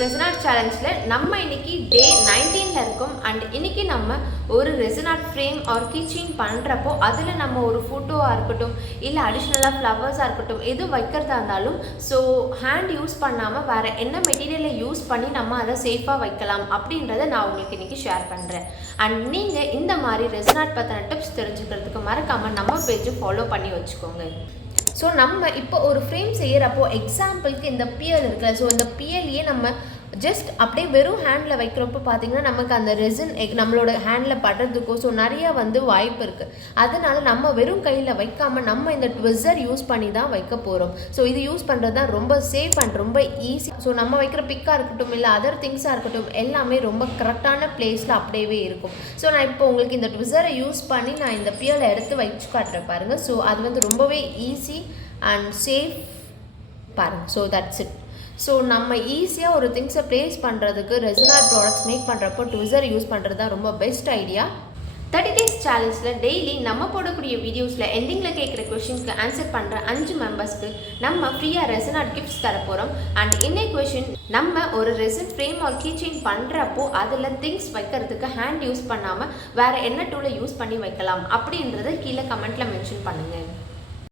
resin art challenge நம்ம இன்னைக்கு டே 19ல இருக்கோம் and இன்னைக்கு நம்ம ஒரு resin art frame or keychain பண்றப்போ அதுல நம்ம ஒரு போட்டோவா இருக்கட்டும் இல்ல அடிஷனலா ஃப்ளவர்ஸா இருக்கட்டும் எது வைக்கிறதா இருந்தாலும் சோ ஹேண்ட் யூஸ் பண்ணாம வேற என்ன மெட்டீரியலை யூஸ் பண்ணி நம்ம அதை சேஃபா வைக்கலாம் அப்படின்றத நான் உங்களுக்கு இன்னைக்கு ஷேர் பண்றேன் and நீங்க இந்த மாதிரி resin art பத்தின டிப்ஸ் தெரிஞ்சுக்கிறதுக்கு மறக்காம நம்ம பேஜை ஃபாலோ பண்ணி வச்சுக்கோங்க ஸோ நம்ம இப்போ ஒரு ஃப்ரேம் செய்கிறப்போ எக்ஸாம்பிளுக்கு இந்த பியல் இருக்குல்ல ஸோ இந்த பியலையே நம்ம ஜஸ்ட் அப்படியே வெறும் ஹேண்டில் வைக்கிறப்போ பார்த்தீங்கன்னா நமக்கு அந்த ரெசின் நம்மளோட ஹேண்டில் படுறதுக்கோ ஸோ நிறையா வாய்ப்பு இருக்குது அதனால நம்ம வெறும் கையில் வைக்காமல் நம்ம இந்த ட்விஸர் யூஸ் பண்ணி தான் வைக்க போகிறோம் ஸோ இது யூஸ் பண்ணுறது தான் ரொம்ப சேஃப் அண்ட் ரொம்ப ஈஸி ஸோ நம்ம வைக்கிற பிக்காக இருக்கட்டும் இல்லை அதர் திங்ஸாக இருக்கட்டும் எல்லாமே ரொம்ப கரெக்டான பிளேஸில் அப்படியே இருக்கும் ஸோ நான் இப்போ உங்களுக்கு இந்த ட்விஸரை யூஸ் பண்ணி நான் இந்த பியலை எடுத்து வச்சு காட்டுறேன் பாருங்கள் ஸோ அது ரொம்பவே ஈஸி அண்ட் சேஃப் பாருங்கள் ஸோ தட்ஸ் இட் ஸோ நம்ம ஈஸியாக ஒரு திங்ஸை ப்ளேஸ் பண்ணுறதுக்கு ரெசின் ஆர்ட் ப்ராடக்ட்ஸ் மேக் பண்ணுறப்போ ட்விஸர் யூஸ் பண்ணுறது தான் ரொம்ப பெஸ்ட் ஐடியா 30 days சேலஞ்சில் டெய்லி நம்ம போடக்கூடிய வீடியோஸில் எண்டிங்கில் கேட்குற கொஷினுக்கு ஆன்சர் பண்ணுற 5 மெம்பர்ஸ்க்கு நம்ம ஃப்ரீயாக ரெசின் ஆர்ட் கிஃப்ட்ஸ் தர போகிறோம் அண்ட் இன்னைக்கு கொஷின் நம்ம ஒரு ரெசின் ஃப்ரேம் ஆர் கீச்செயின் பண்ணுறப்போ அதில் திங்ஸ் வைக்கிறதுக்கு ஹேண்ட் யூஸ் பண்ணாமல் வேறு என்ன டூலை யூஸ் பண்ணி வைக்கலாம் அப்படின்றத கீழே கமெண்ட்டில் மென்ஷன் பண்ணுங்கள்